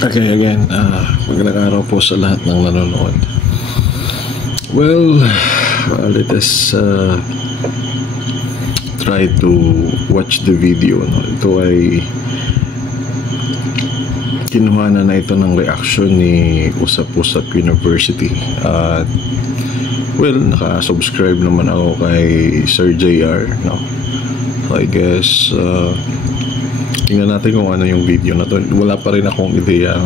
Okay, again, magandang araw po sa lahat ng nanonood. Well, let us try to watch the video. No? Ito ay kinuha na ito ng reaction ni Usap-Usap University. Well, naka-subscribe naman ako kay Sir JR. No? So I guess tingnan natin kung ano yung video na to. Wala pa rin akong ideya.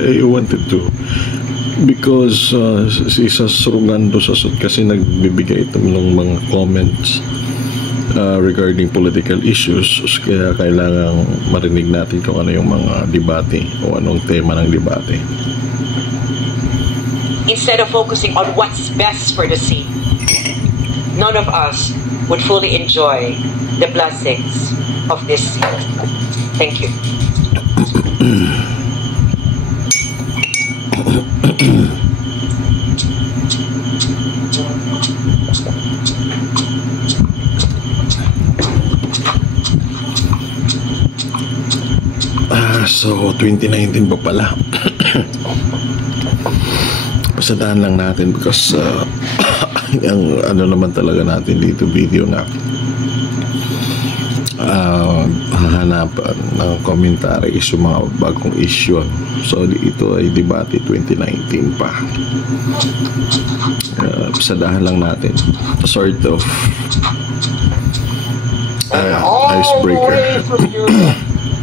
I wanted to because si Sasrugando Sasot kasi nagbibigay ito ng mga comments regarding political issues, kaya kailangan marinig natin kung ano yung mga debate o anong tema ng debate. Instead of focusing on what's best for the sea, none of us would fully enjoy the blessings of this sea. Thank you. So 2019 pa pala. Pasadaan lang natin because yung ano naman talaga natin dito video na hahanapan ng commentary is yung mga bagong issue. So ito ay debate 2019 pa. Pasadahan lang natin sort of icebreaker.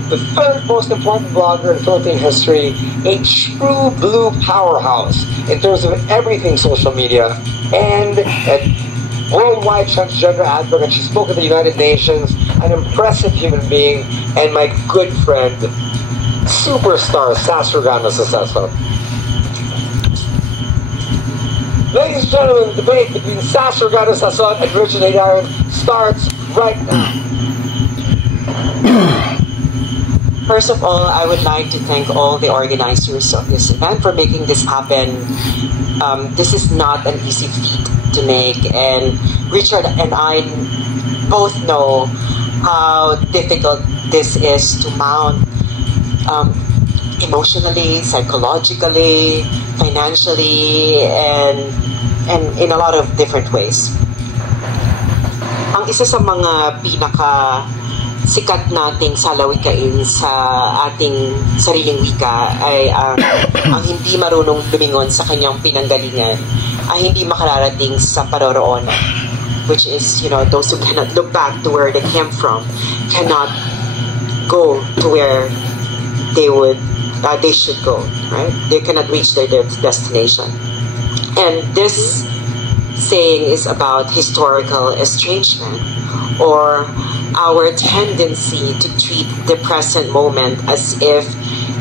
The third most important blogger in Philippine history, a true blue powerhouse in terms of everything social media, and a worldwide transgender advocate. She spoke at the United Nations, an impressive human being, and my good friend, superstar Sasrugando Sasot. Ladies and gentlemen, the debate between Sasrugando Sasot and Richard Haydaran starts right now. First of all, I would like to thank all the organizers of this event for making this happen. This is not an easy feat to make, and Richard and I both know how difficult this is to mount emotionally, psychologically, financially, and in a lot of different ways. Ang isa sa mga pinaka sikat nating salawikain sa ating sariling wika ay ang hindi marunong lumingon sa kanyang pinanggalingan ay hindi makararating sa paroroonan, which is, you know, those who cannot look back to where they came from cannot go to where they should go, right? They cannot reach their destination. And this saying is about historical estrangement, or our tendency to treat the present moment as if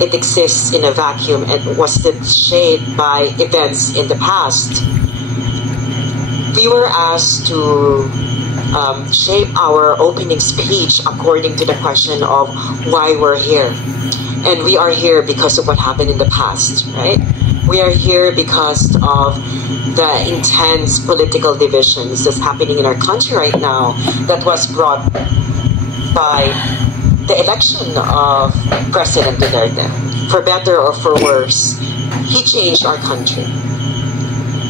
it exists in a vacuum and was shaped by events in the past. We were asked to shape our opening speech according to the question of why we're here. And we are here because of what happened in the past, right? We are here because of the intense political divisions that's happening in our country right now that was brought by the election of President Duterte. For better or for worse, he changed our country.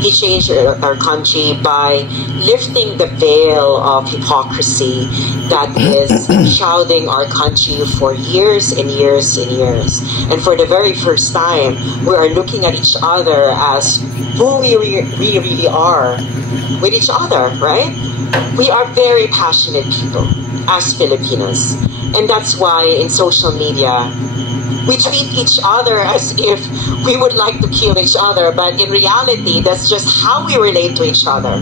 He changed our country by lifting the veil of hypocrisy that is shrouding our country for years and years and years. And for the very first time, we are looking at each other as who we really are with each other, right? We are very passionate people as Filipinos. And that's why in social media, we treat each other as if we would like to kill each other, but in reality, that's just how we relate to each other,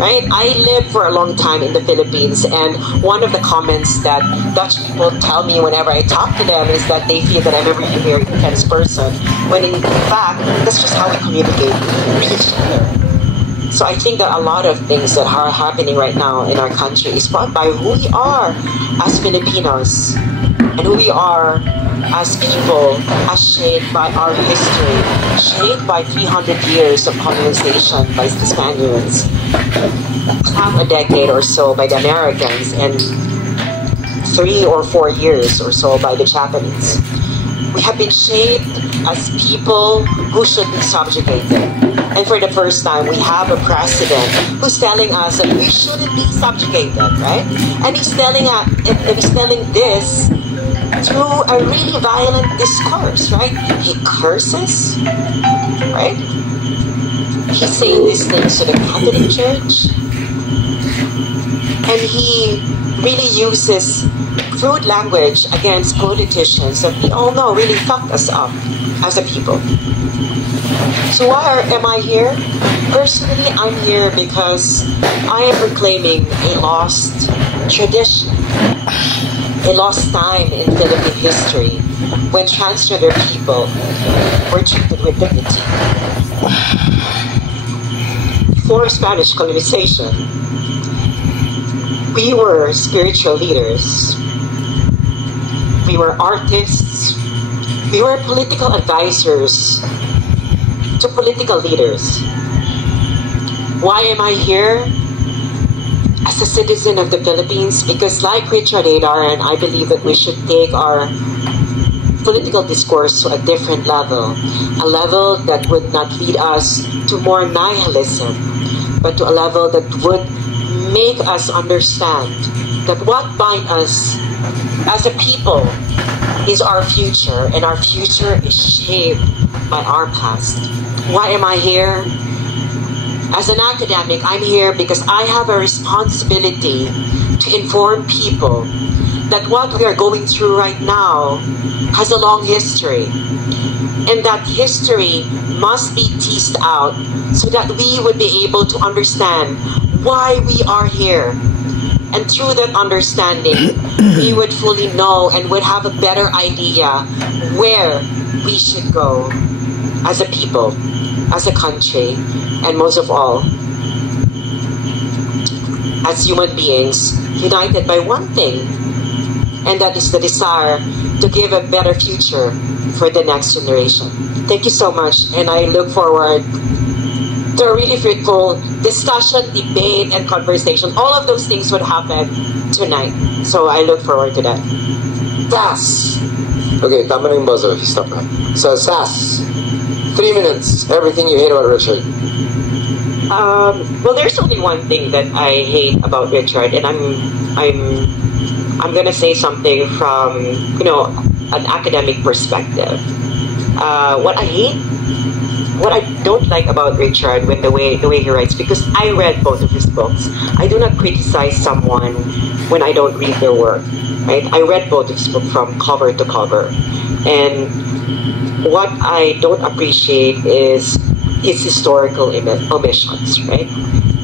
right? I lived for a long time in the Philippines, and one of the comments that Dutch people tell me whenever I talk to them is that they feel that I'm a really very intense person, when in fact, that's just how we communicate with each other. So I think that a lot of things that are happening right now in our country is brought by who we are as Filipinos, and who we are as people, as shaped by our history, shaped by 300 years of colonization by the Spaniards, half a decade or so by the Americans, and 3 or 4 years or so by the Japanese. We have been shaped as people who should be subjugated. And for the first time, we have a president who's telling us that we shouldn't be subjugated, right? And he's telling this through a really violent discourse, right? He curses, right? He's saying these things to the Catholic Church. And he really uses crude language against politicians that we all know really fucked us up as a people. So why am I here? Personally, I'm here because I am reclaiming a lost tradition, a lost time in Philippine history when transgender people were treated with dignity. Before Spanish colonization, we were spiritual leaders. We were artists. We were political advisors to political leaders. Why am I here? As a citizen of the Philippines, because like Richard A. Darren, I believe that we should take our political discourse to a different level, a level that would not lead us to more nihilism, but to a level that would make us understand that what binds us as a people is our future, and our future is shaped by our past. Why am I here? As an academic, I'm here because I have a responsibility to inform people that what we are going through right now has a long history, and that history must be teased out so that we would be able to understand why we are here. And through that understanding, we would fully know and would have a better idea where we should go as a people, as a country, and most of all, as human beings, united by one thing, and that is the desire to give a better future for the next generation. Thank you so much, and I look forward to a really fruitful discussion, debate, and conversation. All of those things would happen tonight. So I look forward to that. Sass. Okay, tama na yung buzzer. Stop na. So, Sass. 3 minutes. Everything you hate about Richard. Well, there's only one thing that I hate about Richard, and I'm gonna say something from, you know, an academic perspective. What I don't like about Richard when the way he writes, because I read both of his books. I do not criticize someone when I don't read their work. Right? I read both of his books from cover to cover, and what I don't appreciate is his historical omissions. Right?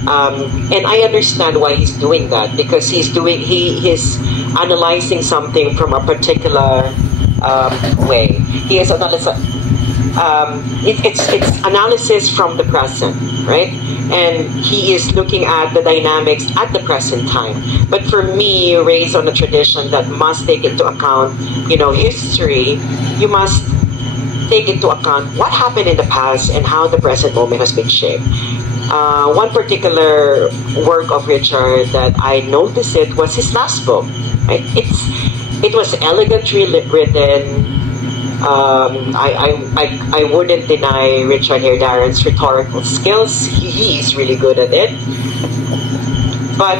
And I understand why he's doing that, because he's analyzing something from a particular way. He is it's analysis from the present, right? And he is looking at the dynamics at the present time. But for me, raised on a tradition that must take into account, you know, history, you must take into account what happened in the past and how the present moment has been shaped. One particular work of Richard that I noticed it was his last book. Right? It was elegantly written. I wouldn't deny Richard A. Darren's rhetorical skills. He's really good at it. But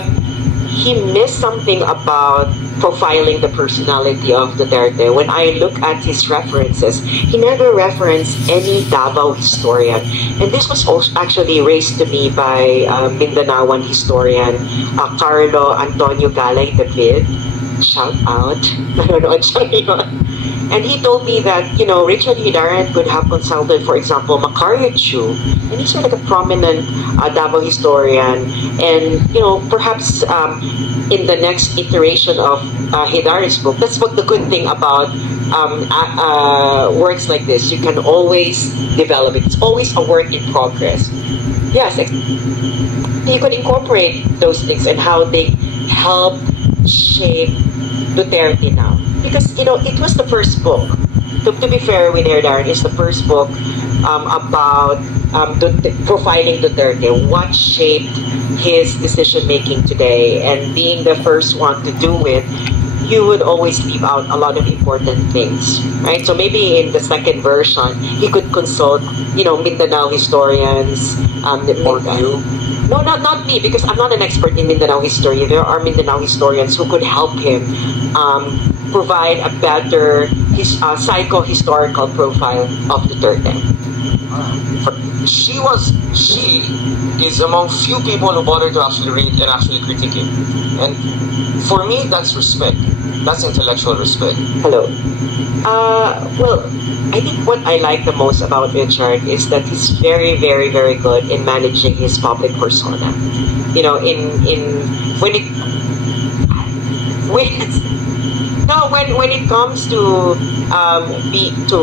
he missed something about profiling the personality of Duterte. When I look at his references, he never referenced any Davao historian. And this was also actually raised to me by Mindanaoan historian Carlo Antonio Galay David. Shout out. Nanonood siya yun. And he told me that, you know, Richard A. Darren could have consulted, for example, Macario Chu, and he's like a prominent Davao historian. And, you know, perhaps in the next iteration of Darren's book, that's what the good thing about works like this. You can always develop it. It's always a work in progress. Yes, you could incorporate those things and how they help shape Duterte now. Because, you know, it was the first book. To be fair with Darren, it's the first book about profiling Duterte, what shaped his decision-making today. And being the first one to do it, you would always leave out a lot of important things, right? So maybe in the second version, he could consult, Mindanao historians. Or you? No, not me, because I'm not an expert in Mindanao history. There are Mindanao historians who could help him provide a better psycho-historical profile of Duterte. She is among few people who bother to actually read and actually critique him. And for me, that's respect. That's intellectual respect. Hello. Well, I think what I like the most about Richard is that he's very, very, very good in managing his public persona. When it comes to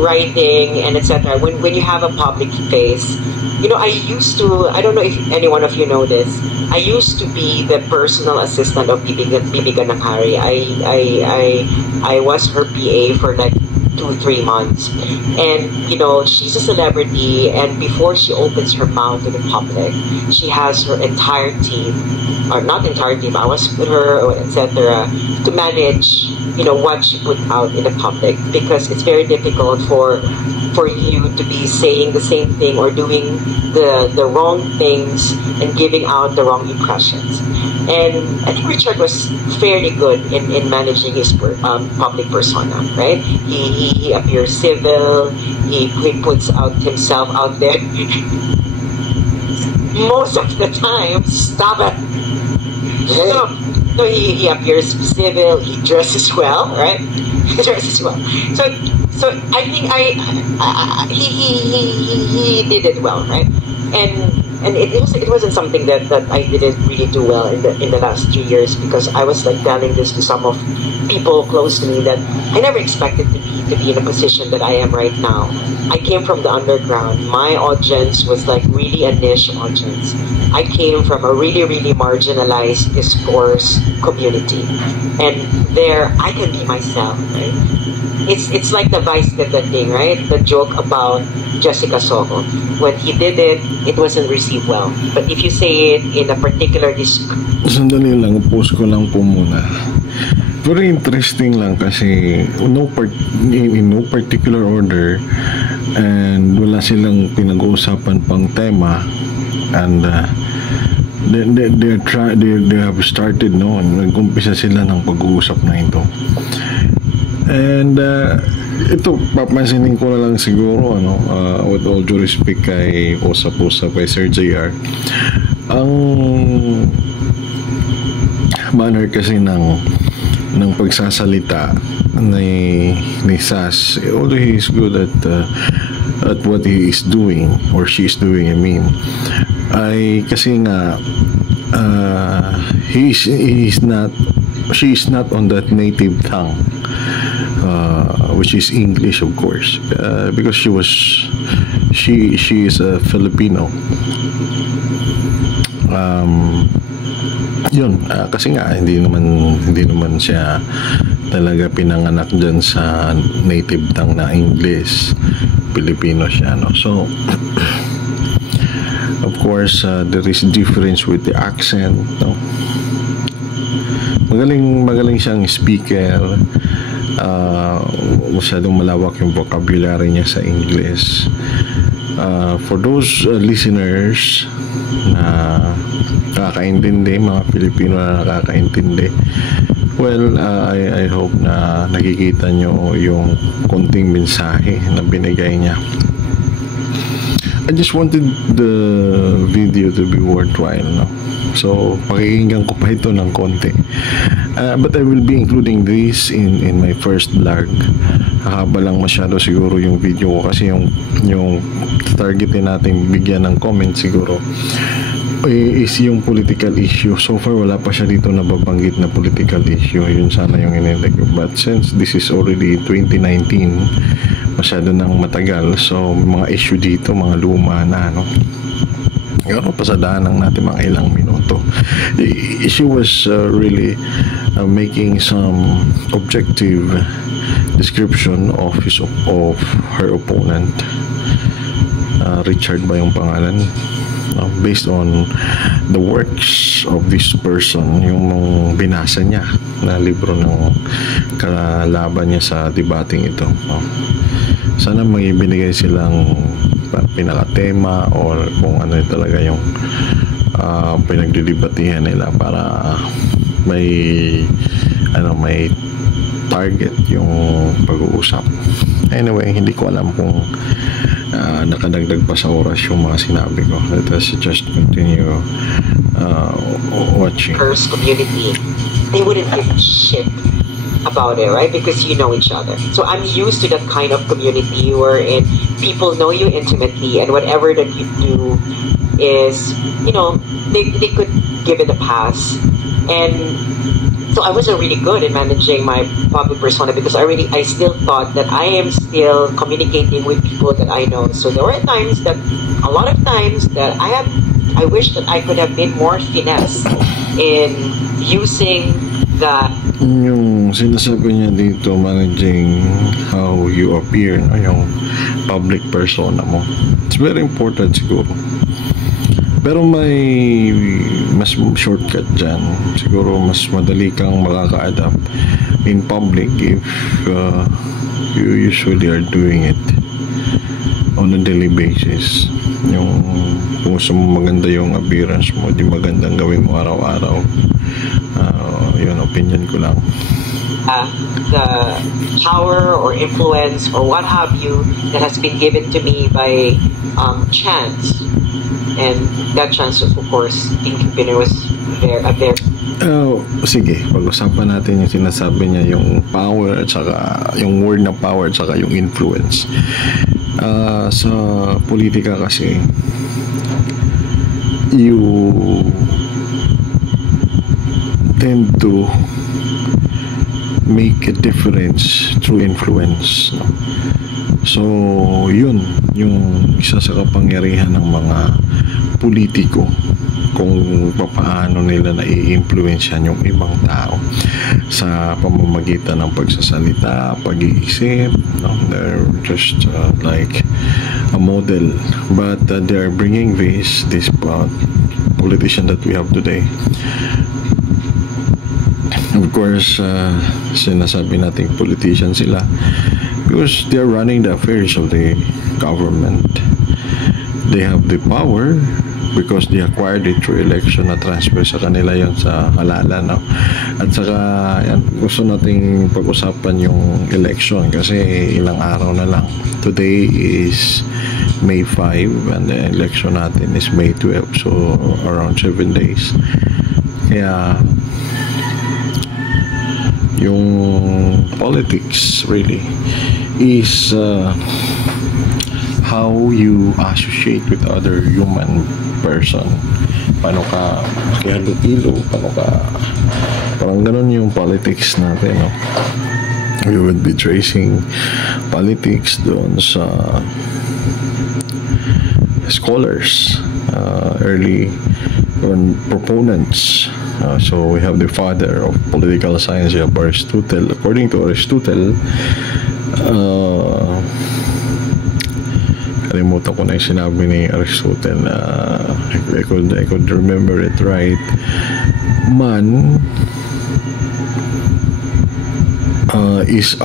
writing and etc. When you have a public face, I don't know if any one of you know this. I used to be the personal assistant of Bibi Gananghari. I was her PA for like 2-3 months, and she's a celebrity, and before she opens her mouth to the public, she has her entire team, or not entire team, I was with her, etc., to manage what she put out in the public, because it's very difficult for you to be saying the same thing or doing the wrong things and giving out the wrong impressions. And I think Richard was fairly good in managing his public persona, right? He appears civil, he puts out himself out there most of the time. Stop it. No, he appears civil, he dresses well, right? He dresses well. So I think he did it well, right? And it wasn't something that I didn't really do well in the last 3 years, because I was like telling this to some of people close to me that I never expected to be in a position that I am right now. I came from the underground. My audience was like really a niche audience. I came from a really, really marginalized discourse community, and there I can be myself, right? It's like the Vice did that thing, right? The joke about Jessica Soho. When he did it, it wasn't received well. But if you say it in a particular Sandali lang, post ko lang po muna. Very interesting lang kasi in no particular order, and wala silang pinag-uusapan pang tema, and they have started, nag-umpisa sila ng pag-uusap na ito. And ito, papansinin ko na lang siguro, with all due respect kay Usap-Usap, kay Sir JR, ang manner kasi ng pagsasalita ni Sas, although he is good at what he is doing, or she is doing, ay kasi nga she is not on that native tongue, which is English, of course, because she is a Filipino. Kasi nga hindi naman siya talaga pinanganak dyan sa native tongue na English. Filipino siya, so of course there is difference with the accent, magaling siyang speaker, masyadong malawak yung vocabulary niya sa English. For those listeners na nakakaintindi, mga Pilipino na nakakaintindi, well, I hope na nakikita nyo yung konting mensahe na binigay niya. I just wanted the video to be worthwhile, so pakikinggan ko pa ito ng konti, but I will be including this in my first vlog. Haba lang masyado siguro yung video ko, kasi yung targetin natin bigyan ng comment siguro is yung political issue. So far wala pa siya dito nababanggit na political issue. Yun sana yung inilagay ko, but since this is already 2019, masyado nang matagal, so mga issue dito, mga luma na, pasadaan lang natin mga ilang minuto. She was really making some objective description of her opponent. Richard ba yung pangalan? based on the works of this person, yung binasa niya na libro ng kalaban niya sa debating ito. Sana may binigay silang pinaka-tema or kung ano talaga yung pinagdidebatihan nila para may target yung pag-uusap. Anyway, hindi ko alam kung nakadagdag pa sa oras yung mga sinabi ko. Let us just continue watching. First community, they wouldn't give a shit about it, right? Because you know each other. So I'm used to that kind of community wherein people know you intimately, and whatever that you do is, they could give it a pass. And so I wasn't really good in managing my public persona because I still thought that I am still communicating with people that I know. So there were a lot of times that I wish that I could have been more finesse in using that. Yung sinasabi niya dito, managing how you appear, yung public persona mo. It's very important siguro. Pero may mas shortcut dyan. Siguro mas madali kang makaka-adapt in public if you usually are doing it on a daily basis. Yung kung gusto mo maganda yung appearance mo, di magandang gawin mo araw-araw. Yun, opinion ko lang. The power or influence or what have you that has been given to me by chance. And that chance, of course, Pinky Pinner was there. Sige, pag-usapan natin yung sinasabi niya, yung power at saka yung word na power at saka yung influence. Sa politika kasi, you tend to make a difference through influence, no? So yun yung isa sa kapangyarihan ng mga politiko, kung paano nila nai-influensyan yung ibang tao sa pamamagitan ng pagsasalita, pag-iisip, no? They're just like a model, but they are bringing this politician that we have today. Of course, sinasabi nating politician sila because they are running the affairs of the government. They have the power because they acquired it through election na transfer sa kanila yon sa halalan, no? At saka yan, gusto nating pag-usapan yung election kasi ilang araw na lang. Today is May 5 and the election natin is May 12, so around 7 days. Kaya yung politics really is how you associate with other human person. Paano ka kihalo-ilo, paano ka, parang ganun yung politics natin, no? We would be tracing politics doon sa scholars, early proponents. So we have the father of political science, Aristotle. According to Aristotle, kalimutan ko na yung sinabi ni Aristotle. I could remember it right. Man is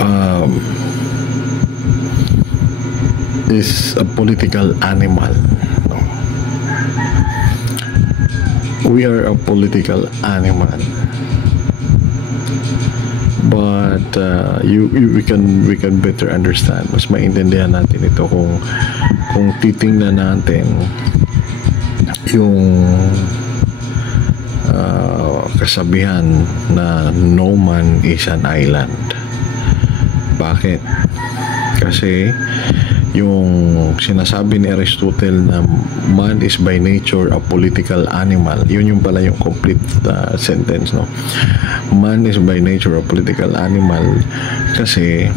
a political animal. No? We are a political animal, but we can better understand. Mas maintindihan natin ito kung titingnan natin yung kasabihan na no man is an island. Bakit? Kasi yung sinasabi ni Aristotle na man is by nature a political animal, yun yung pala yung complete sentence, no? Man is by nature a political animal kasi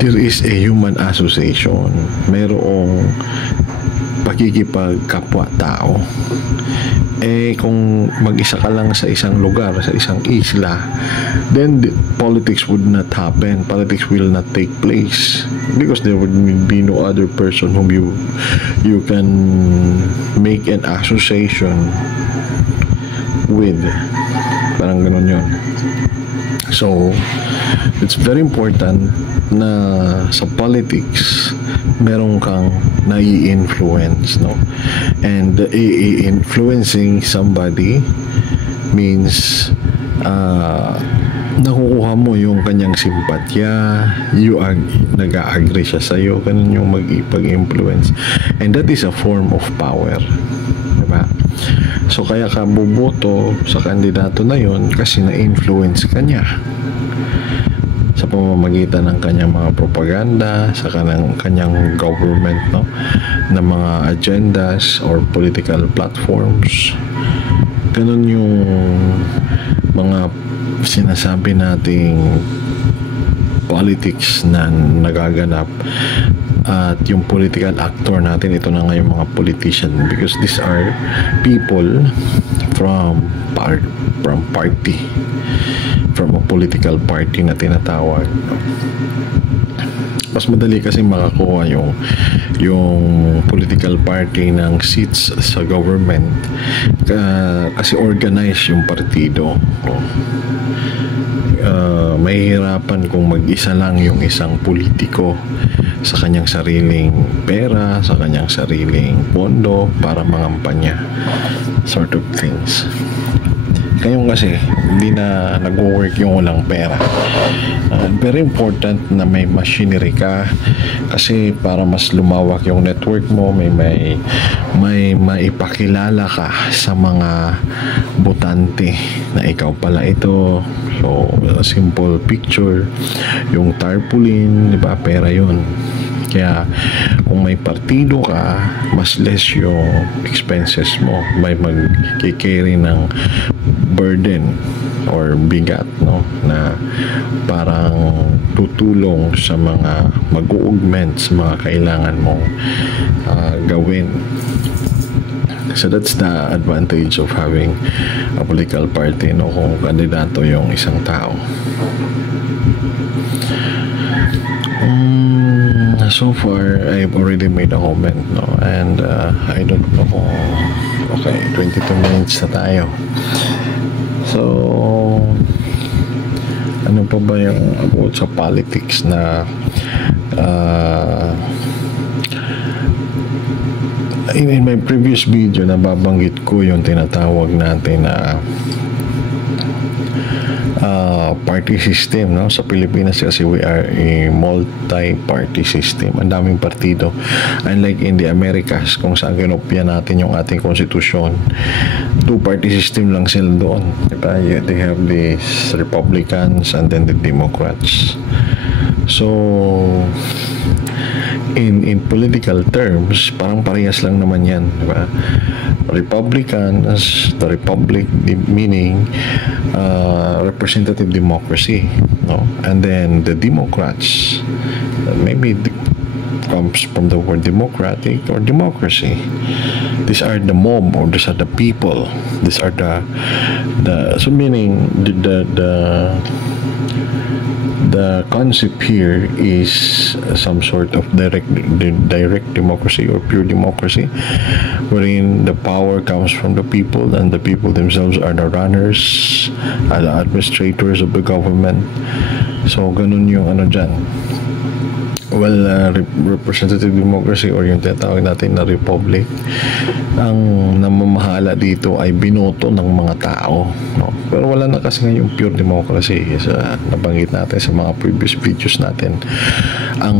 there is a human association. Merong pakikipagkapwa-tao. Kung mag-isa ka lang sa isang lugar, sa isang isla, then politics would not happen. Politics will not take place because there would be no other person whom you can make an association with. Parang ganun yun. So, it's very important na sa politics meron kang nai-influence, no? And influencing somebody means nakukuha mo yung kanyang simpatya, nag-a-agree siya sa'yo, ganun yung mag-influence. And that is a form of power, diba? So kaya ka buboto sa kandidato na yon kasi na-influence ka niya sa pamamagitan ng kanyang mga propaganda, sa kanyang government, no, na mga agendas or political platforms. Ganun yung mga sinasabi nating politics na nagaganap. At yung political actor natin, ito na nga yung mga politician, because these are people from party, from a political party na tinatawag. Mas madali kasi makakuha yung political party ng seats sa government kasi organized yung partido. Mahihirapan kung mag-isa lang yung isang politiko sa kanyang sariling pera, sa kanyang sariling pondo para mangampanya, sort of things. Ngayon kasi hindi na nag-work yung walang pera. Very important na may machinery ka kasi para mas lumawak yung network mo, may maipakilala ka sa mga botante na ikaw pala ito. So, a simple picture, yung tarpaulin, di ba, pera yun. Kaya kung may partido ka, mas less yung expenses mo, may mag-carry ng burden or bigat, no, na parang tutulong sa mga mag-augment sa mga kailangan mong gawin. So that's the advantage of having a political party, no, kung kandidato yung isang tao. So far, I've already made a comment, no, and I don't know kung okay, 22 minutes na tayo. So, ano pa ba yung about sa politics na in my previous video nababanggit ko yung tinatawag natin na party system, no? Sa Pilipinas kasi we are a multi-party system. Ang daming partido. Unlike in the Americas, kung saan kinopya natin yung ating konstitusyon, two-party system lang sila doon. Diba? They have the Republicans and then the Democrats. So, in political terms, parang parehas lang naman yan, diba? Republicans, the republic, meaning representative democracy, no? And then the Democrats, maybe comes from the word democratic or democracy. These are the mob, or these are the people. These are the so meaning the concept here is some sort of direct democracy or pure democracy, wherein the power comes from the people and the people themselves are the runners, the administrators of the government. So ganun yung ano dyan. Well, representative democracy or yung tinatawag natin na republic, ang namamahala dito ay binoto ng mga tao, no? Pero wala na kasi ngayon pure democracy. Sa nabanggit natin sa mga previous videos natin, ang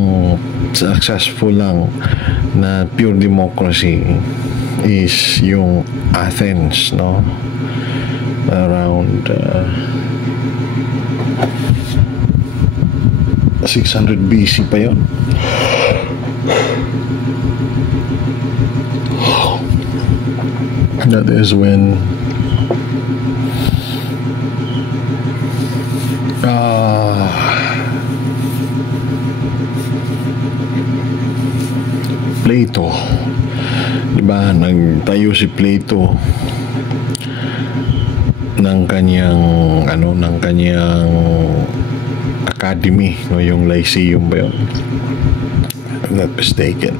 successful lang na pure democracy is yung Athens, no? Around 600 BC pa yun. That is when Plato Diba, nagtayo si Plato ng kanyang academy, no, yung Lyceum ba yun? I'm not mistaken.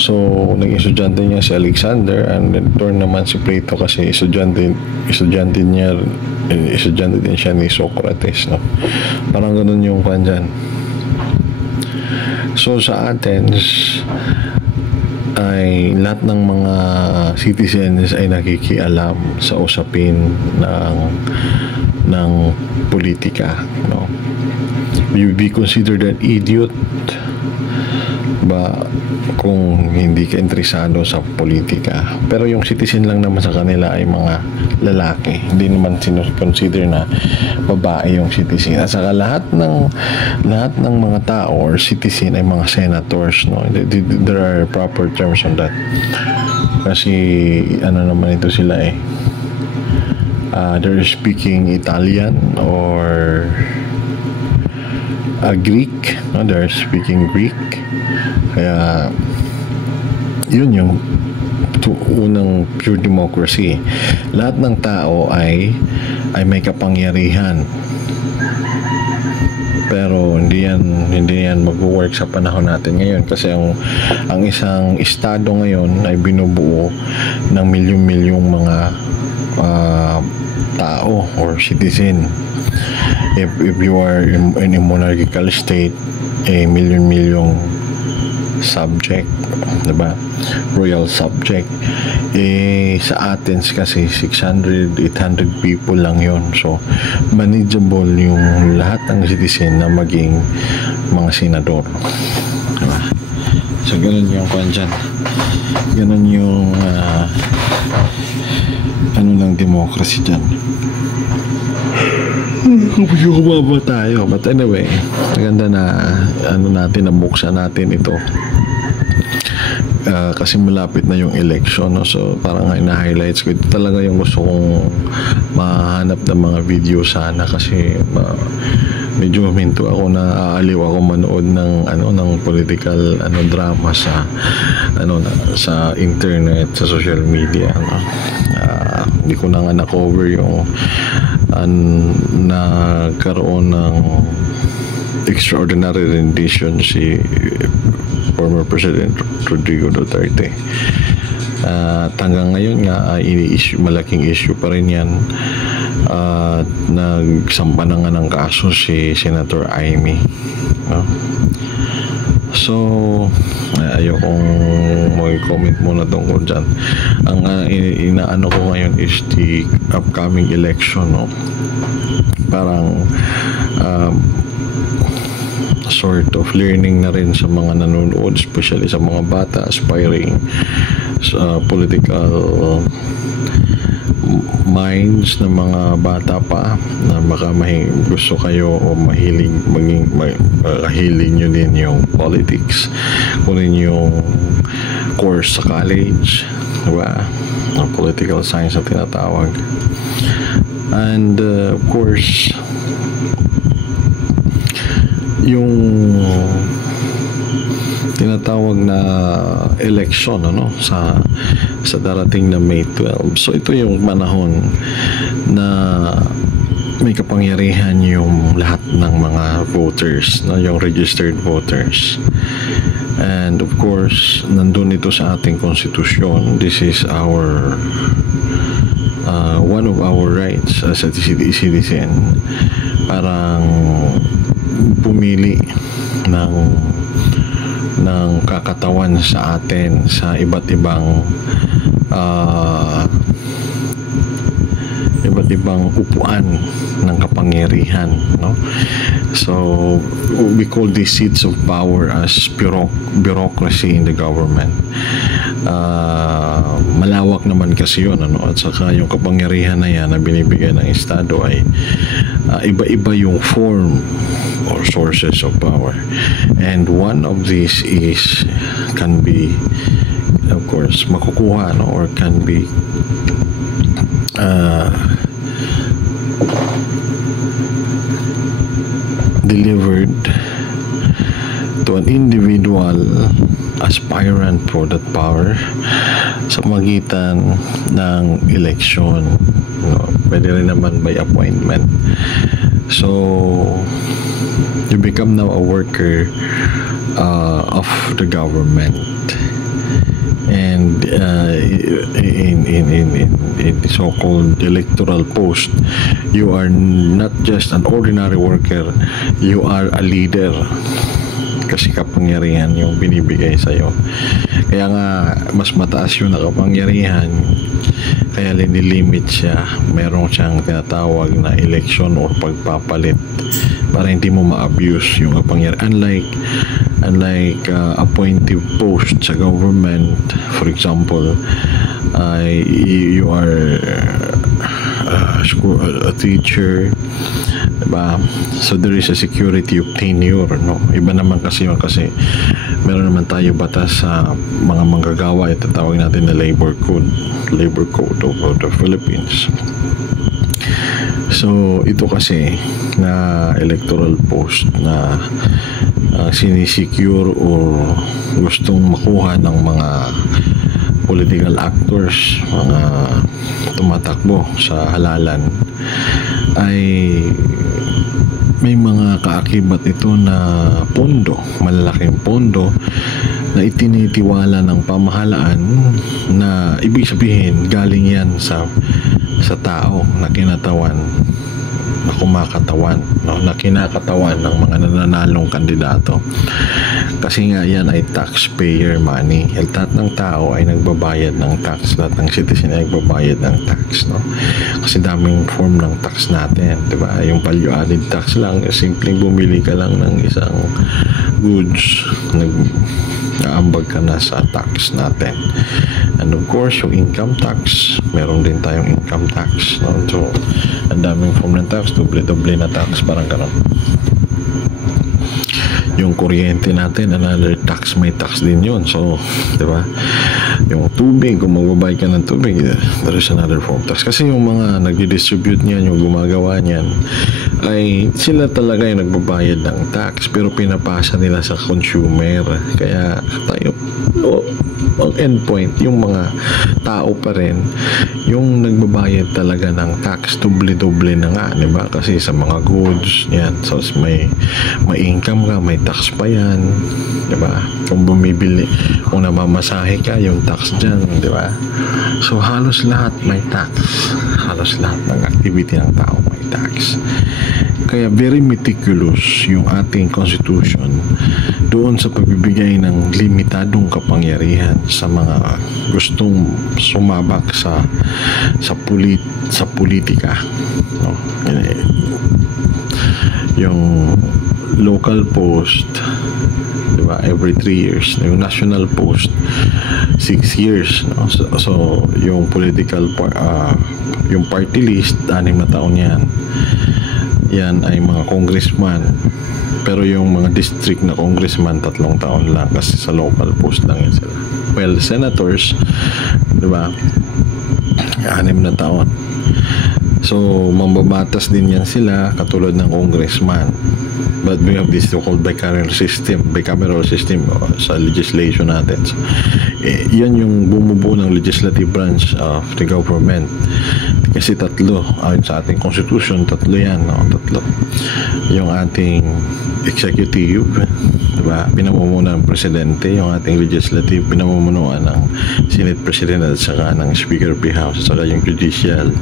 So, naging estudyante niya si Alexander, and then turn naman si Plato kasi estudyante din siya ni Socrates, no? Parang ganun yung kwan dyan. So, sa Athens ay lahat ng mga citizens ay nakikialam sa usapin ng politika, no? You be considered an idiot ba kung hindi ka interesado sa politika. Pero yung citizen lang naman sa kanila ay mga lalaki, hindi naman consider na babae yung citizen. At saka lahat ng mga tao or citizen ay mga senators, no? There are proper terms on that. Kasi naman ito sila they're speaking Italian or Greek, no? They're speaking Greek. Kaya yun yung unang pure democracy. Lahat ng tao ay may kapangyarihan. Pero hindi yan mag-work sa panahon natin ngayon kasi ang isang estado ngayon ay binubuo ng milyong-milyong mga tao or citizen. If you are in a monarchical state, milyon-milyong subject, diba? Royal subject. Sa Athens kasi 600, 800 people lang yon. So, manageable yung lahat ng citizen na maging mga senador. Diba? So, ganun yung kwan dyan. Ganun yung ng democracy dyan. Kumaba tayo. But anyway, maganda na nabuksan natin ito. Kasi malapit na yung election, no? So parang ina-highlights ko ito talaga yung gusto kong mahanap ng mga video sana kasi medyo huminto ako na aaliw ako manood ng political drama sa internet, sa social media, no? Hindi ko na nga na-cover yung nagkaroon ng extraordinary rendition si former President Rodrigo Duterte. Hanggang ngayon nga malaking issue pa rin yan. Nagsampa na nga ng kaso si Senator Amy, no? So ayokong mag-comment muna tungkol dyan. Ang inaano ko ngayon is the upcoming election, no? Parang sort of learning na rin sa mga nanonood, especially sa mga bata aspiring sa political minds ng mga bata pa na baka gusto kayo o mahilig nyo din yung politics, kunin yung course sa college, diba? Political science na tinatawag. And of course yung tinatawag na election sa darating na May 12. So ito yung panahon na may kapangyarihan yung lahat ng mga voters, no? Yung registered voters. And of course, nandun ito sa ating konstitusyon. This is our one of our rights as a citizen. Parang pumili ng kakatawan sa atin sa iba't ibang upuan ng kapangyarihan, no? So we call these seats of power as bureaucracy in the government. Malawak naman kasi yun, at saka yung kapangyarihan na yan na binibigay ng estado ay iba-iba yung form or sources of power, and one of these can be, of course, makukuha, or can be delivered to an individual aspirant for that power sa magitan ng election. Pwede rin naman by appointment. So you become now a worker of the government, and in the so-called electoral post, you are not just an ordinary worker, you are a leader, kasi kapangyarihan yung binibigay sa'yo. Kaya nga mas mataas yung nakapangyarihan, kaya linilimit siya. Meron siyang tinatawag na election or pagpapalit para hindi mo ma-abuse yung kapangyarihan. Unlike appointive post sa government, for example, you are a teacher, diba? So there is a security of tenure, no? Iba naman kasi meron naman tayo batas sa mga manggagawa, ito tawag natin na labor code of the Philippines. So ito kasi na electoral post na sinisecure or gustong makuha ng mga political actors, mga tumatakbo sa halalan, ay may mga kaakibat ito na pondo, malalaking pondo na itinitiwala ng pamahalaan, na ibig sabihin galing yan sa tao na kinatawan, na kumakatawan, no? Na kinakatawan ng mga nananalong kandidato. Kasi nga yan ay taxpayer money. Lahat ng tao ay nagbabayad ng tax, lahat ng citizen ay nagbabayad ng tax, no? Kasi daming form ng tax natin, diba? Yung value added tax lang, simpleng bumili ka lang ng isang goods, nag-aambag ka na sa tax natin. And of course, yung income tax, meron din tayong income tax, no? So ang daming form ng tax, doble-doble na tax, parang gano'n. Yung kuryente natin, another tax, may tax din yun. So, di ba? Yung tubig, kung magbabayad ka ng tubig, there is another form tax. Kasi yung mga nag-distribute niyan, yung gumagawa niyan, ay sila talaga yung nagbabayad ng tax, pero pinapasa nila sa consumer. Kaya tayo, ang endpoint, yung mga tao pa rin yung nagbabayad talaga ng tax, doble-doble na nga, di ba? Kasi sa mga goods yan, so may income ka, may tax pa yan, di ba? Kung bumibili, kung namamasahe ka, yung tax dyan, di ba? So halos lahat may tax, halos lahat ng activity ng tao may tax. Kaya very meticulous yung ating constitution doon sa pagbibigay ng limitadong kapangyarihan sa mga gustong sumabak sa politika, no? Yung local post, diba, every 3 years, yung national post 6 years, no? So yung political yung party list 6 na taon yan ay mga congressman, pero yung mga district na congressman 3 taon lang, kasi sa local post lang yan sila. Well, senators, diba, 6 na taon. So mambabatas din yan sila katulad ng congressman. But we have this so-called bicameral system sa legislation natin. So, yan yung bumubuo ng legislative branch of the government. Kasi 3, ayon sa ating constitution, 3 yan, no? 3. Yung ating executive, diba, pinamumunuan ng presidente. Yung ating legislative, pinamumunuan ng Senate President at saka ng Speaker of the House, at saka yung judicial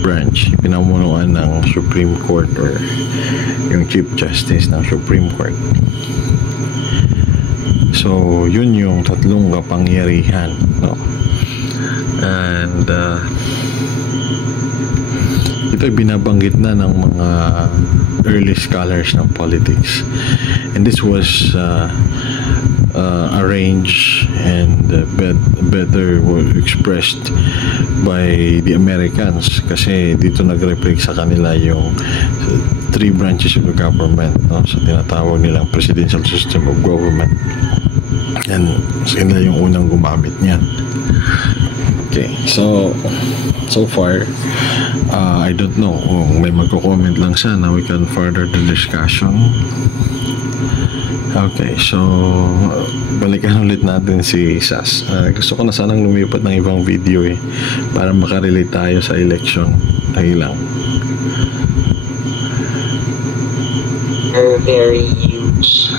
branch, pinamumunuan ng Supreme Court or yung Chief Justice ng Supreme Court. So yun yung 3 kapangyarihan, no? And ito ay binabanggit na ng mga early scholars ng politics, and this was arranged and better expressed by the Americans, kasi dito nag-reflect sa kanila yung 3 branches of the government, no? So tinatawag nilang presidential system of government, and sila yung unang gumamit niyan. Okay, so far, I don't know kung may magko-comment lang siya na we can further the discussion. Okay, so balikan ulit natin si Sas. Gusto ko na sanang lumipat ng ibang video para makarelate tayo sa election. Dahil lang. Very, very huge.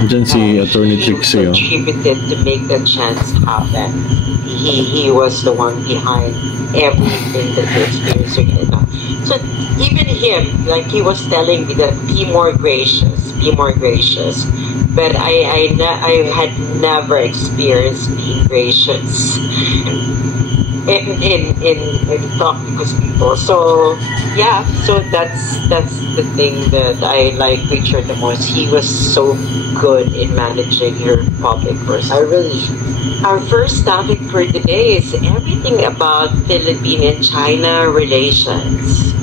Diyan si Attorney Trixie. Contributed to make that chance happen. He was the one behind everything that we're experiencing right now. So even him, like he was telling me that be more gracious. But I had never experienced being gracious in talking to people. So yeah, so that's the thing that I like Richard the most. He was so good in managing your public person. Our first topic for today is everything about Philippine and China relations.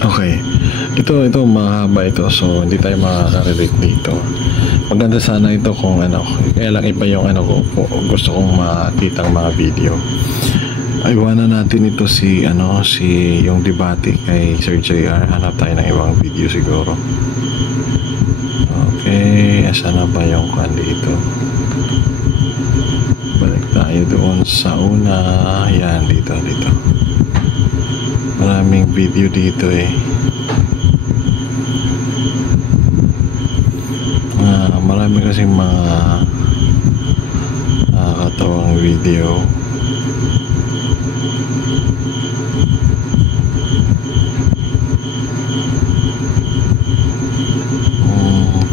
Okay. Ito mahaba ito, so hindi tayo makaka-relate dito. Maganda sana ito kung kaya lang iba yung gusto kong makitang mga video. Iwanan natin ito si yung debate kay Sir JR. Hanap tayo ng ibang video siguro. Okay, asan na ba yung dito? Balik tayo doon sa una. Yan, dito. Maraming video dito marami kasing mga nakakatawang video.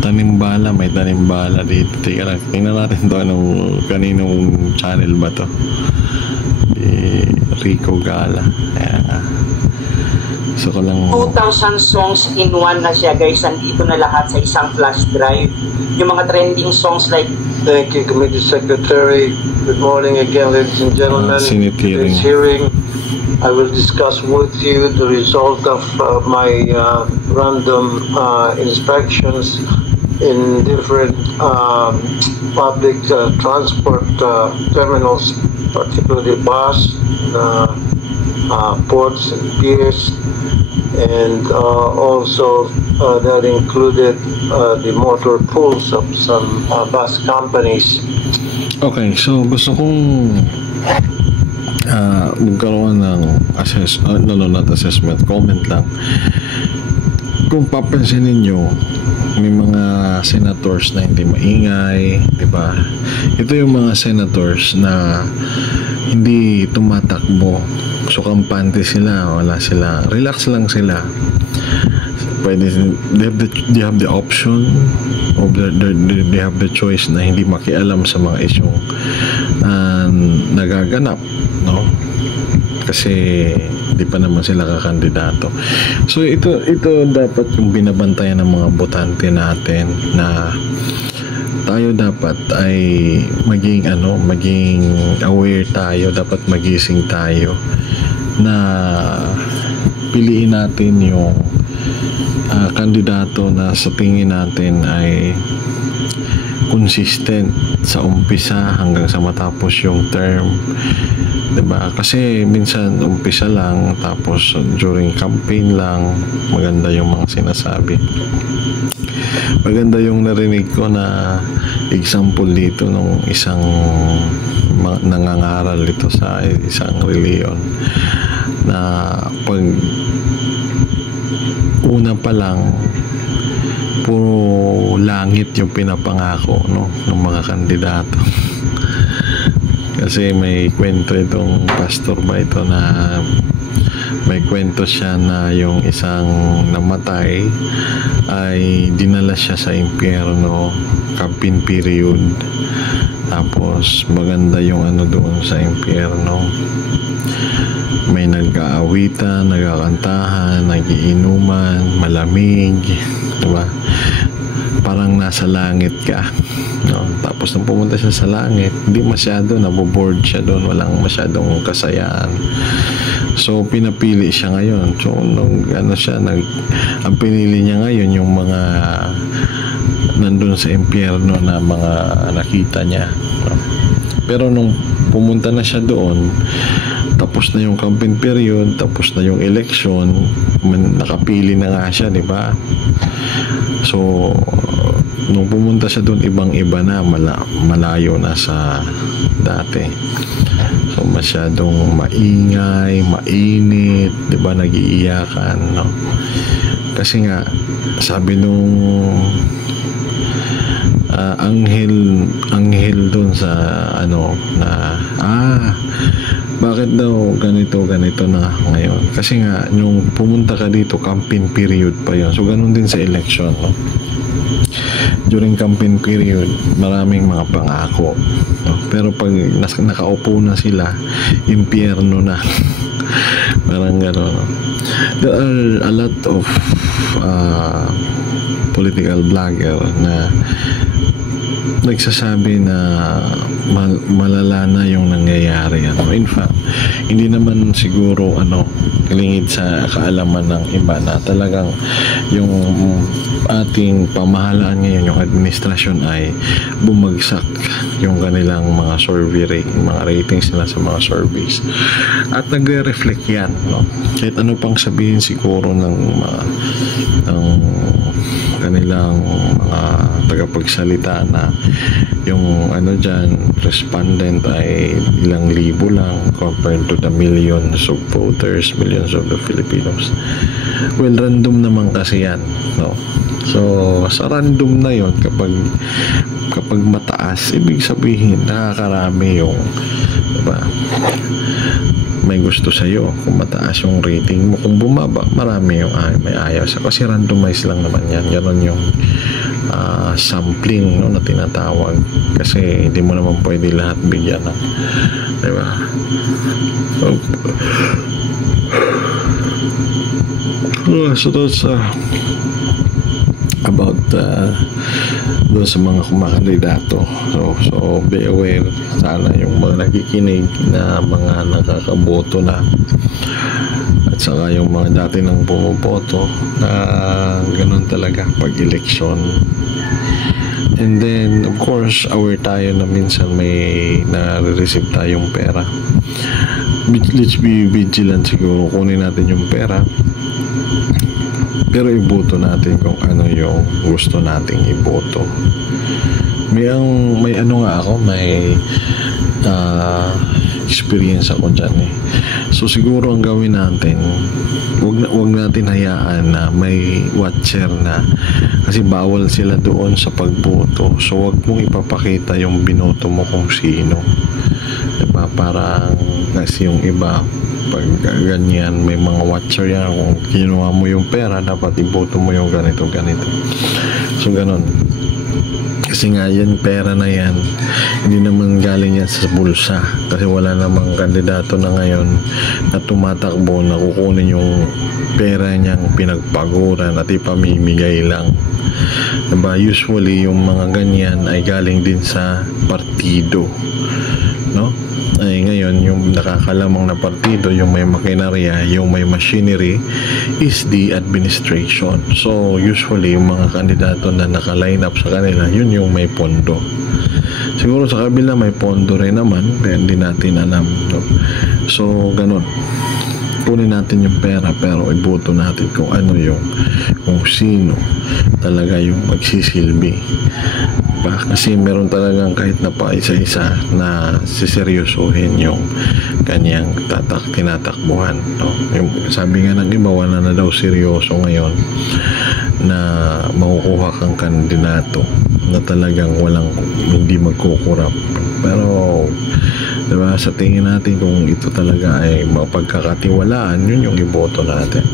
Tanimbala, may tanimbala dito. Teka lang, tingnan natin to kaninong channel ba to? Rico Gala. Ayan nga. So, 2,000 songs in one na siya, guys. Nandito na lahat sa isang flash drive. Yung mga trending songs like Thank you, Committee Secretary. Good morning again, ladies and gentlemen. Today's hearing, I will discuss with you the result of my random inspections in different public transport terminals, particularly bus, ports and piers, and also that included the motor pools of some bus companies. Okay, so gusto kong magkaroon ng comment lang. Kung papansin ninyo, may mga senators na hindi maingay, di ba? Ito yung mga senators na hindi tumatakbo. So, kampante sila, wala sila. Relax lang sila. Pwede, they have the option, or they have the choice na hindi makialam sa mga isyong nagaganap, no? Kasi di pa naman sila kakandidato. So ito dapat yung binabantayan ng mga botante natin, na tayo dapat ay maging aware tayo, dapat magising tayo na piliin natin yung kandidato na sa tingin natin ay consistent sa umpisa hanggang sa matapos yung term, diba? Kasi minsan umpisa lang, tapos during campaign lang maganda yung mga sinasabi. Maganda yung narinig ko na example dito nung isang nangangaral dito sa isang reliyon, na pag una pa lang puro langit yung pinapangako, no, ng mga kandidato. Kasi may kwento itong pastor ba ito, na may kwento siya na yung isang namatay ay dinala siya sa impyerno, campaign period. Tapos maganda yung doon sa impyerno, may nag-aawitan, nagkakantahan, nagiinuman, malamig, diba? Parang nasa langit ka, no? Tapos nung pumunta siya sa langit, hindi masyado, naboboard siya doon, walang masyadong kasayaan. So pinapili siya ngayon. So nung ano siya, ang pinili niya ngayon yung mga nandun sa impyerno na mga nakita niya. Pero nung pumunta na siya doon, tapos na yung campaign period, tapos na yung election, nakapili na nga siya, di ba? So nung pumunta siya doon, ibang-iba na, malayo na sa dati. So masyadong maingay, mainit, 'di ba, nagiiyakan, no? Kasi nga sabi nung anghel doon sa ano na bakit daw ganito na ngayon? Kasi nga nung pumunta ka dito, campaign period pa 'yon. So ganun din sa election, no? During campaign period, maraming mga pangako, no? Pero pag nakaupo na sila, impyerno na. Parang gano'n, no? There are a lot of political blogger na nagsasabi na malala na yung nangyayari. In fact, hindi naman siguro lingid sa kaalaman ng iba na talagang yung ating pamahalaan ngayon, yung administrasyon, ay bumagsak yung kanilang mga survey rate, mga ratings nila sa mga surveys. At nagre-reflect yan, no? Kahit ano pang sabihin siguro ng kanilang mga tagapagsalita na yung dyan, respondent ay ilang libo lang compared to the millions of voters, millions of the Filipinos. Well, random naman kasi yan, no? So sa random na yon, kapag mataas, ibig sabihin nakakarami yung, diba, may gusto sa'yo. Kung mataas yung rating mo, kung bumaba, marami yung may ayaw sa, kasi randomize lang naman yan. Ganon yung sampling, no, na tinatawag, kasi hindi mo naman pwede lahat bigyan ng, diba? So that's about doon sa mga kumakandidato. So be aware sana yung mga nakikinig na mga nakakaboto na, at saka yung mga dati nang bumoboto, na ganun talaga pag election. And then of course aware tayo na minsan may na-receive tayong pera. Let's be vigilant siguro, kunin natin yung pera, pero iboto natin kung ano yung gusto nating iboto. May experience ako dyan, eh. So siguro ang gawin natin, wag natin hayaan na may watcher na, kasi bawal sila doon sa pagboto. So wag mong ipapakita yung binoto mo kung sino, diba? Parang kasi yung iba, pag ganyan, may mga watcher yan, kung kinuha mo yung pera, dapat iboto mo yung ganito. So ganon, kasi nga yan, pera na yan, hindi naman galing yan sa bulsa, kasi wala namang kandidato na ngayon na tumatakbo na kukunin yung pera niyang pinagpaguran at ipamimigay lang, diba? Usually yung mga ganyan ay galing din sa partido, no? Ay ngayon, yung nakakalamang na partido, yung may makinarya, yung may machinery, is the administration. So usually yung mga kandidato na naka-line up sa kanila, yun yung may pondo. Siguro sa kabila may pondo rin naman, pero hindi natin alam, no? So ganun, kunin natin yung pera, pero iboto natin kung ano yung, kung sino talaga yung magsisilbi. Kasi meron talagang kahit na pa isa-isa na siseryosohin yung kanyang tinatakbuhan, no? Yung, sabi nga ng iba, wala na daw seryoso ngayon na makukuha kang kandidato na talagang hindi magkukurap. Pero diba, sa tingin natin, kung ito talaga ay mapagkakatiwalaan, yun yung iboto natin.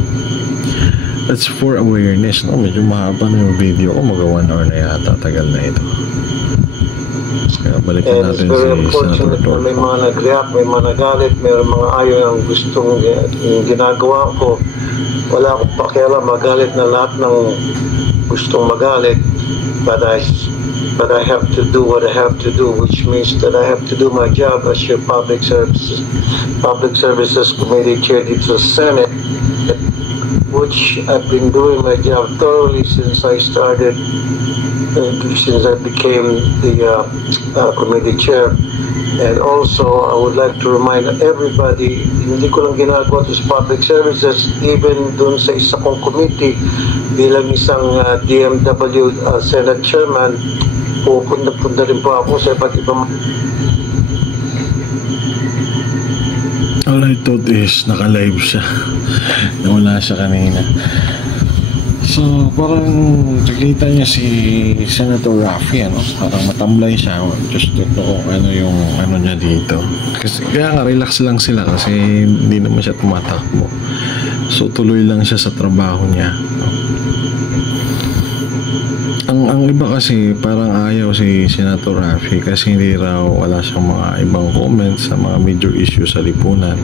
That's for awareness, no? Medyo mahaba na yung video ko, mag 1 hour na yata, tagal na ito. Kaya balikan natin si Senator Torre. May mga nag-react, may mga nagalit, may mga ayaw ang gustong ginagawa ko. Wala akong pakialam, magalit na lahat ng gustong magalit. but I have to do what I have to do, which means that I have to do my job as your Public Services Committee Chair dito sa Senate, which I've been doing my job thoroughly since I started, since I became the committee chair. And also, I would like to remind everybody, hindi ko lang ginagawa sa public services, even dun sa isa kong committee, bilang isang DMW Senate Chairman, pupunta rin po ako sa iba't ibang... All I thought is naka-live siya. Nawala siya kanina. So, parang nakita niya si Senator Raffy, ano? Parang matamlay siya. Just to know ano yung ano niya dito. Kasi, kaya nga, relax lang sila kasi hindi naman siya tumatakbo. So, tuloy lang siya sa trabaho niya. Ang iba kasi parang ayaw si Senator Raffy kasi hindi raw wala siyang mga ibang comments sa mga major issues sa lipunan.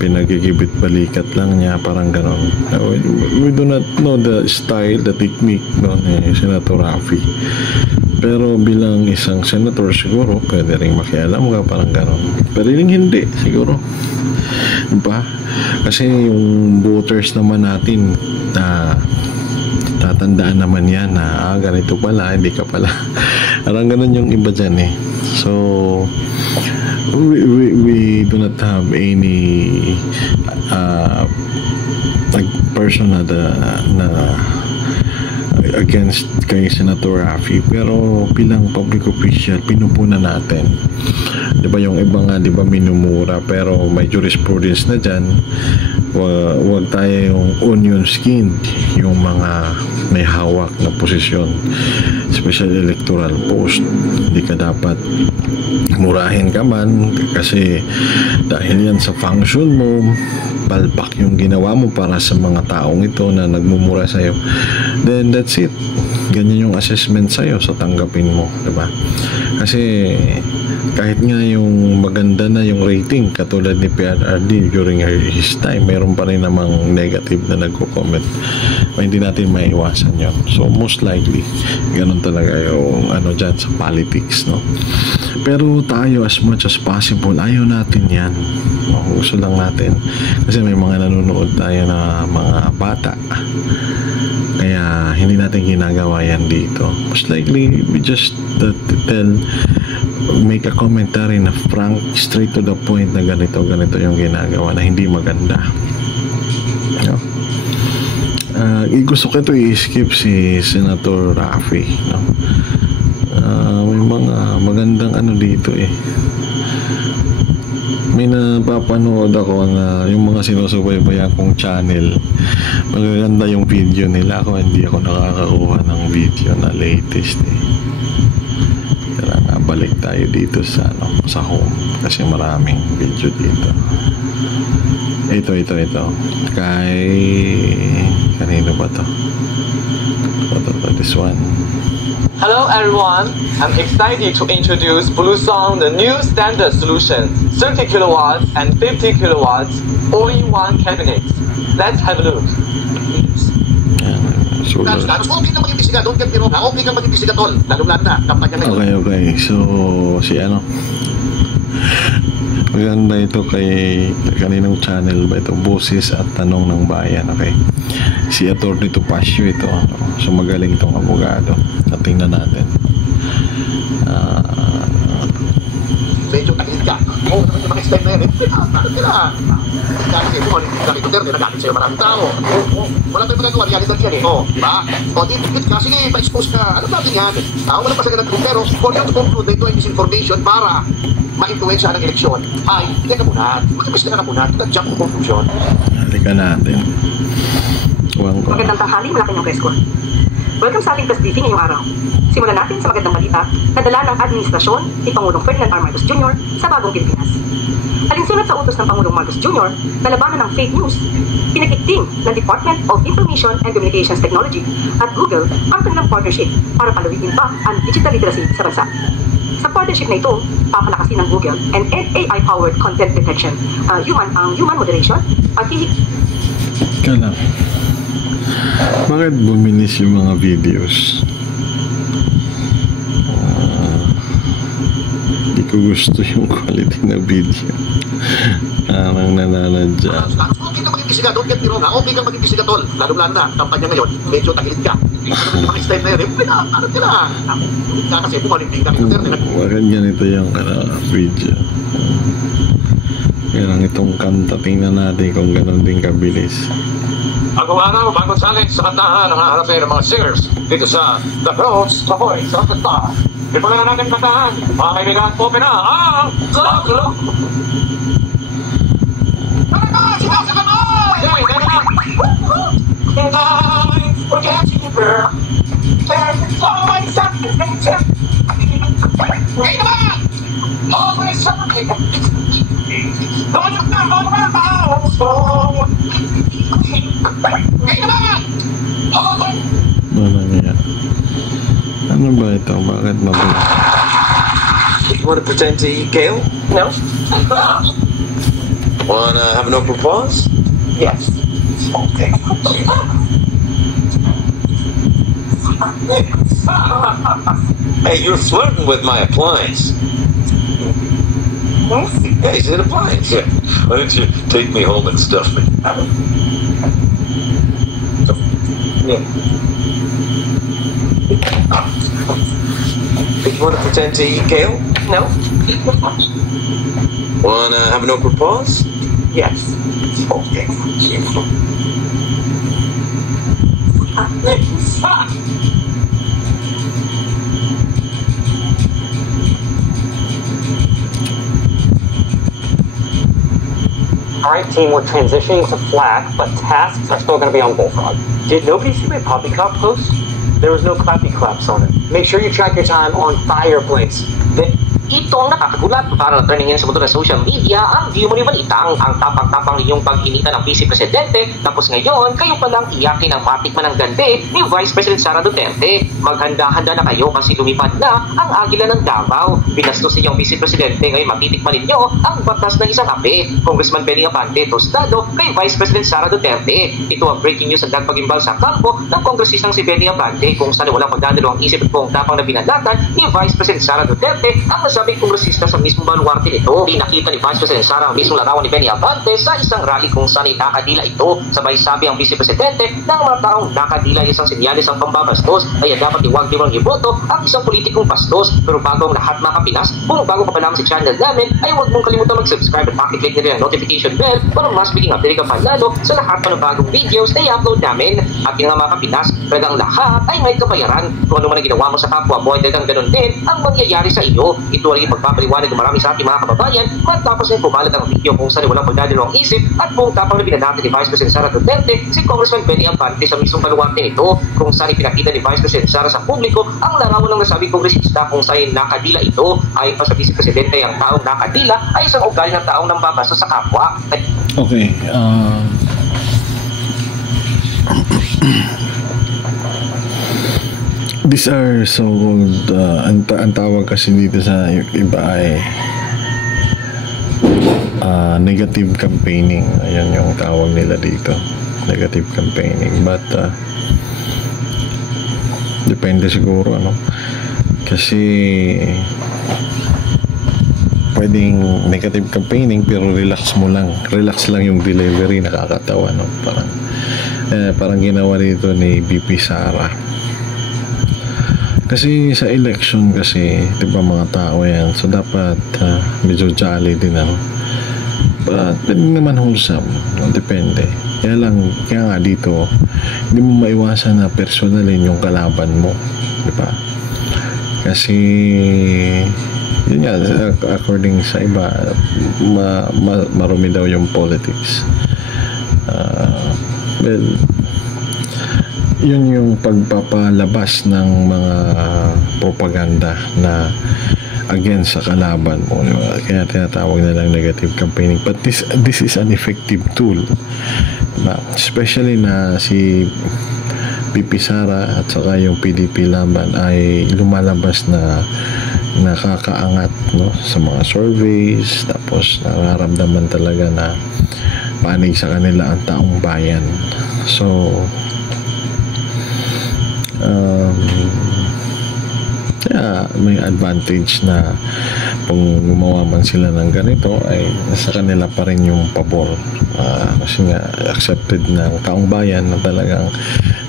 Pinagigibit balikat lang niya, parang ganon. We do not know the style, the technique ni Senator Raffy, pero bilang isang senator siguro pwede rin makialam ka, parang ganon. Pero hindi siguro, diba? Kasi yung voters naman natin tatandaan naman yan na ganito pala, hindi ka pala. Parang ganon yung iba dyan eh. So we do not have any person na against kay Senator Raffy, pero bilang public official pinupunan natin, di ba? Yung iba nga, di ba, minumura, pero may jurisprudence na dyan. Wag tayo yung onion skin, yung mga may hawak na posisyon, special electoral post. Hindi ka dapat murahin ka man kasi dahil yan sa function mo, palpak yung ginawa mo para sa mga taong ito na nagmumura sa'yo, then that's it. Ganyan yung assessment sa'yo, so tanggapin mo, diba? Kasi kahit nga yung maganda na yung rating katulad ni PRRD during his time, mayroon pa rin namang negative na nagko-comment. Hindi natin maiwasan yon. So most likely ganun talaga yung ano dyan sa politics, no? Pero tayo, as much as possible, ayaw natin yan. Gusto lang natin kasi may mga nanonood tayo na mga bata, kaya hindi natin ginagawa yan dito. Most likely we just make a commentary na frank, straight to the point, na ganito yung ginagawa na hindi maganda, no? Gusto ko ito i-skip si Senator Raffy, no? May mga magandang ano dito eh. May napapanood ako na yung mga sinusubaybayan kong channel, magaganda yung video nila. Ako hindi ako nakakakuha ng video na latest eh. Kaya nga, balik tayo dito sa sa home kasi maraming video dito. Ito kanino ba to? This one. Hello everyone, I'm excited to introduce Bluesong, the new standard solution, 30 kilowatts and 50 kilowatts, all-in-one cabinets. Let's have a look. Okay. So, maganda ito kay kaninong channel ba ito? Boses at Tanong ng Bayan. Okay. Si Atty. Topacio ito. So, magaling itong abogado. Tingnan natin. Medyo takilit ka. Oo, naman yung mga explain na yan eh. Bakit nila? Galit sa'yo, galit Duterte, nagalit sa'yo maraming tao. Wala tayong magagawa, realidad yan eh. O, diba? O, di ka, sige, pa-expose ka. Ano natin yan? Wala pa siya nag-group, pero for you to conclude na ito ay misinformation para ma-influensya ng eleksyon, ay, hindi ka muna. Mag-imbestiga ka muna. Don't jump to conclusion. Halika natin. Magandang tanghali, Malacanang Press Corps. Welcome sa ating press briefing ngayong araw. Simulan natin sa magandang balita na dala ng administrasyon ni Pangulong Ferdinand R. Marcos Jr. sa bagong Pilipinas. Alinsunod sa utos ng Pangulong Marcos Jr. na labanan ng fake news, pinag-ikting ng Department of Information and Communications Technology at Google ang kanilang partnership para palawitin pa ang digital literacy sa bansa. Sa partnership na ito, papalakasin ng Google and AI-powered content detection, human moderation at Bakit bumilis yung mga videos? Hindi ko gusto yung quality na video. Parang nananadya. Okay ka maging bisiga, don't get me wrong ha. Okay ka maging bisiga, tol. Lalo-lalo na, kampanya ngayon, medyo tagilid ka. Hindi ka naman mga style na yun. Wala, ano ka na? Hindi ka kasi pumalinting ka. Bakit ganito yung video? Kaya itong kanta, tingnan natin kung gano'n din kabilis. Bagong araw, bagong challenge sa kantahan ang haharapin ng mga singers dito sa The Girls Ahoy sa Kanta. Simulan na natin kantahan. Mga kaibigan, open na ang Zaglo! Ano ba ito? Bakit mabuti? You want to pretend to eat kale? No. Wanna have an open pause? Yes. Okay. Hey, you're flirting with my appliance. Yeah, he's an appliance. Yeah. Why don't you take me home and stuff me? Yeah. You want to pretend to eat kale? No. Wanna have an open pause? Yes. Okay. Alright team, we're transitioning to FLAC, but tasks are still going to be on Bullfrog. Did nobody see my Poppycock post? There was no clappy claps on it. Make sure you track your time on Fireplace. Ito ang nakakagulat para turning in sa mundo ng social media ang view mo ni Balitang ang tapang-tapang ninyong pag-inita ng Vice Presidente tapos ngayon kayo palang iyakin ang matikman ng gande ni Vice President Sara Duterte. Maghanda-handa na kayo kasi lumipad na ang Agila ng Davao. Binastos ninyong Vice Presidente ngayon matitikman ninyo ang batas ng isang ape. Congressman Benny Abante tostado kay Vice President Sara Duterte. Ito ang breaking news ang nagpagimbal sa kampo ng kongresistang si Benny Abante kung saan walang magdadalo ang isip at kung tapang na binadatan ni Vice President Sara Duterte ang nasabing kongresista sa mismong baluarte nito. Pinakita ni Vice President Sara ang mismong larawan ni Benny Abante sa isang rally kung saan nakadila ito. Sabay sabi ang Vice Presidente na ang mga taong nakadila ay isang sinyalis ang pambabastos kaya dapat iwag nilang iboto ang isang politikong bastos. Pero bago ang lahat mga Kapinas, kung bago ka pa lamang sa channel namin ay huwag mong kalimutan mag-subscribe at pakiclick na rin ang notification bell para mas biging update ka panalo sa lahat pa ng bagong videos na i-upload namin. At yun nga mga Kapinas, talagang lahat ay may kabayaran. Kung ano man ang ginawa mo sa kapwa mo ay talagang ganun din ang mangyayari sa iyo. Ito ay pagpapaliwanag ng marami sa ating mga kababayan matapos na kumalat ang video kung saan walang pagdadalawang isip at buong tapang na binanatan ni Vice President Sara Duterte si Congressman Benny Abante sa mismong baluarte nito kung saan ipinakita ni Vice President Sara sa publiko ang larawan ng nasabing kongresista kung saan nakadila ito ay pa sa Vice Presidente ang taong nakadila ay isang ugali ng taong nambabasa sa kapwa. Okay, these are so-called, ang tawag kasi dito sa iba ay negative campaigning. Ayan yung tawag nila dito, negative campaigning. But depende siguro kasi pwedeng negative campaigning pero relax lang yung delivery, nakakatawa parang ginawa dito ni BP Sara. Kasi sa election kasi, di ba mga tao yan, so dapat medyo jolly din but pwede naman wholesome, depende. Kaya nga dito, hindi mo maiwasan na personalin yung kalaban mo, di ba? Kasi yun nga, according sa iba, marumi daw yung politics. Well, yun yung pagpapalabas ng mga propaganda na against sa kalaban mo. Kaya tinatawag na lang negative campaigning. But this is an effective tool. Especially na si BP Sara at saka yung PDP Laban ay lumalabas na nakakaangat sa mga surveys, tapos nararamdaman talaga na panig sa kanila ang taong bayan. So Kaya may advantage na kung gumawa man sila ng ganito ay nasa kanila pa rin yung pabor, kasi nga accepted ng taong bayan na talagang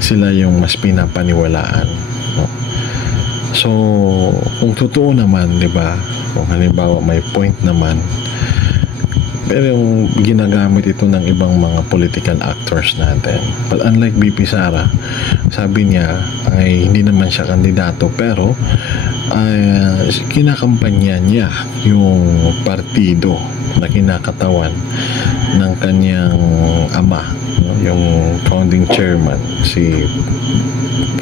sila yung mas pinapaniwalaan, no? So kung totoo naman, di ba, kung halimbawa may point naman, pero yung ginagamit ito ng ibang mga political actors natin. But unlike BP Sara, sabi niya ay hindi naman siya kandidato, pero kinakampanya niya yung partido na kinakatawan ng kanyang ama, no? Yung founding chairman, si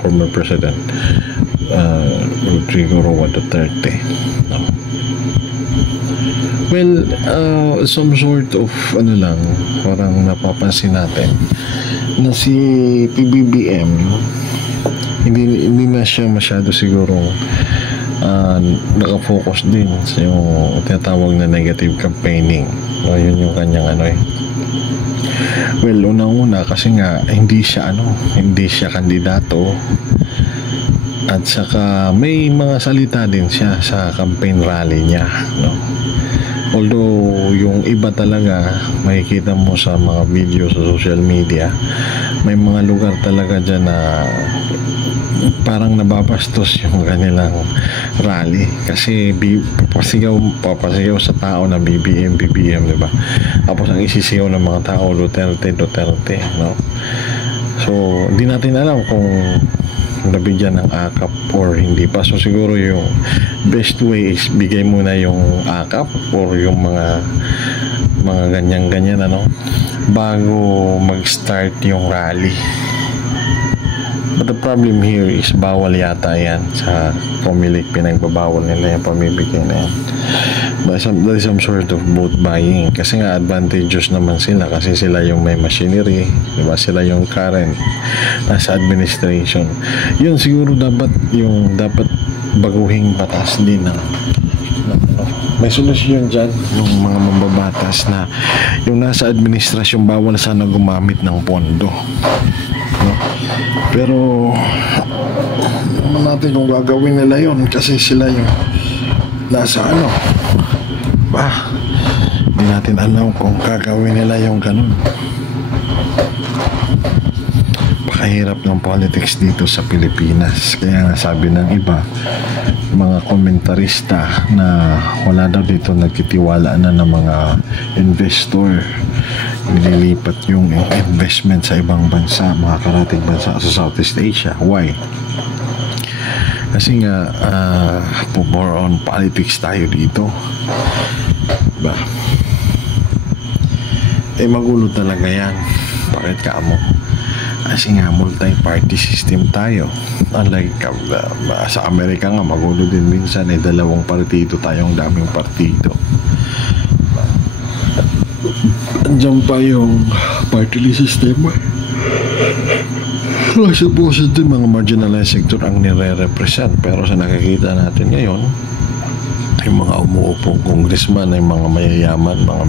former President Rodrigo Roa Duterte, no? Well, some sort of parang napapansin natin na si PBBM hindi na siya masyado siguro nakafocus din sa yung tinatawag na negative campaigning. Yun yung kanyang well, unang-una kasi nga hindi siya kandidato, at saka may mga salita din siya sa campaign rally niya, no? Although yung iba talaga makikita mo sa mga video sa social media, may mga lugar talaga dyan na parang nababastos yung kanilang rally kasi papasigaw sa tao na BBM, diba? Tapos ang isisigaw ng mga tao Duterte, no? So hindi natin alam kung nabigyan ng akap or hindi pa. So siguro yung best way is bigay muna yung akap or yung mga ganyan bago mag-start yung rally. But the problem here is bawal yata yan sa Comelec, pinagbabawal nila yung pamibigay na yan. That is some sort of vote buying, kasi nga advantageous naman sila kasi sila yung may machinery, diba? Sila yung current nasa administration. Yun siguro dapat baguhing batas din na may solusyon dyan yung mga mambabatas na yung nasa administrasyon bawal sana gumamit ng pondo, no? Pero naman natin kung gagawin nila yun kasi sila yung nasa hindi natin alam kung gagawin nila yung ganun. Pakahirap ng politics dito sa Pilipinas, kaya nga sabi ng iba mga komentarista na wala daw dito nagtitiwala na ng mga investor, nililipat yung investment sa ibang bansa, mga karating bansa sa Southeast Asia. Why? Kasi nga more on politics tayo dito, diba? Magulo talaga yan. Bakit ka mo? Kasi nga multi-party system tayo. Unlike sa Amerika nga, magulo din minsan, dalawang partido tayong daming partido. Andiyan pa yung party list system. Supposedly mga marginalized sector ang nire-represent, pero sa nakikita natin ngayon yung mga umuupong congressman ay mga mayayaman, mga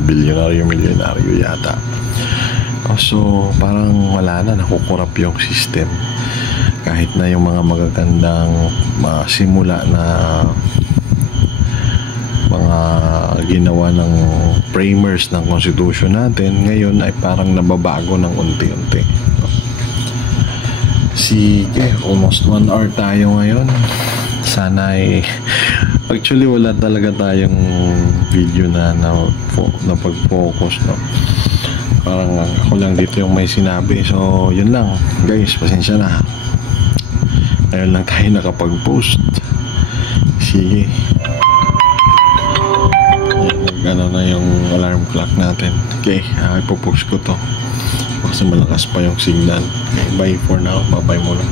milyonaryo yata. So parang wala na, nakukurap yung system. Kahit na yung mga magagandang simula na mga ginawa ng framers ng constitution natin, ngayon ay parang nababago ng unti-unti. Sige, almost 1 hour tayo ngayon. Sana ay actually wala talaga tayong video na pag-focus, no? Parang ako lang dito yung may sinabi. So yun lang guys, pasensya na, ngayon lang tayo nakapag-post. Sige, gano'n na yung alarm clock natin. Okay, ipopost ko to kasi malakas pa yung signal. Okay, bye for now. Bye muna.